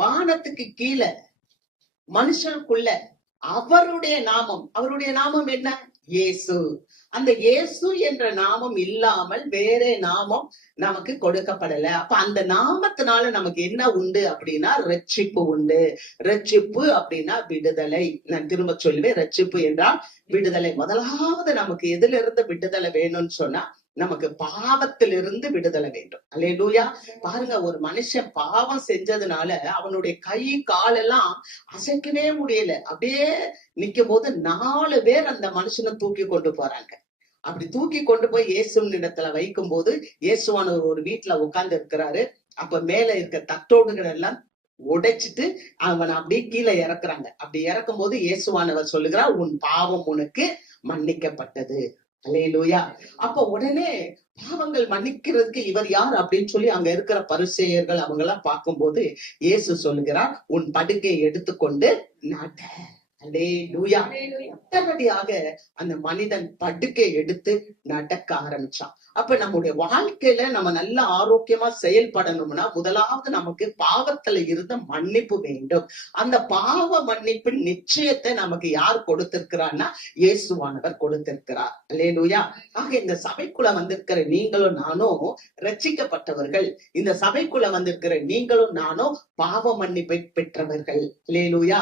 வானத்துக்கு கீழே மனுஷனுக்குள்ள அவருடைய நாமம் என்ன? இயேசு. அந்த இயேசு என்ற நாமம் இல்லாமல் வேற நாமம் நமக்கு கொடுக்கப்படல. அப்ப அந்த நாமத்தினால நமக்கு என்ன உண்டு அப்படின்னா ரட்சிப்பு உண்டு. ரட்சிப்பு அப்படின்னா விடுதலை. நான் திரும்ப சொல்லுவேன், ரட்சிப்பு என்றால் விடுதலை. முதலாவது நமக்கு எதுல இருந்து விடுதலை வேணும்னு சொன்னா நமக்கு பாவத்திலிருந்து விடுதலை வேண்டும். அல்லேலூயா. பாருங்க, ஒரு மனுஷன் பாவம் செஞ்சதுனால அவனுடைய கை காலெல்லாம் அசைக்கவே முடியல. அப்படியே நிக்கும் போது 4 பேர் அந்த மனுஷனை தூக்கி கொண்டு போறாங்க. அப்படி தூக்கி கொண்டு போய் இயேசுவின் இடத்துல வைக்கும் போது இயேசுவானவர் ஒரு வீட்டுல உட்கார்ந்து இருக்கிறாரு. அப்ப மேல இருக்க தட்டோடுகள் எல்லாம் உடைச்சிட்டு அவனை அப்படியே கீழே இறக்குறாங்க. அப்படி இறக்கும் போது இயேசுவானவர் சொல்லுகிறார், உன் பாவம் உனக்கு மன்னிக்கப்பட்டது. அல்லேலூயா. அப்ப உடனே பாவங்கள் மன்னிக்கிறதுக்கு இவர் யார் அப்படின்னு சொல்லி அங்க இருக்கிற பரிசேயர்கள் அவங்க எல்லாம் பார்க்கும்போது இயேசு சொல்லுகிறார், உன் படுக்கையை எடுத்துக்கொண்டு நட. அல்லேலூயா. உடனடியாக அந்த மனிதன் படுக்கை எடுத்து நடக்க ஆரம்பிச்சான். அப்ப நம்முடைய வாழ்க்கையில நம்ம நல்ல ஆரோக்கியமா செயல்படணும்னா முதலாவது நமக்கு பாவத்துல இருந்த மன்னிப்பு வேண்டும். அந்த பாவ மன்னிப்பின் நிச்சயத்தை நமக்கு யார் கொடுத்திருக்கிறார்னா இயேசுவானவர் கொடுத்திருக்கிறார். அல்லேலூயா. ஆக இந்த சபைக்குள்ள வந்திருக்கிற நீங்களும் நானும் ரட்சிக்கப்பட்டவர்கள். இந்த சபைக்குள்ள வந்திருக்கிற நீங்களும் நானும் பாவ மன்னிப்பை பெற்றவர்கள். அல்லேலூயா.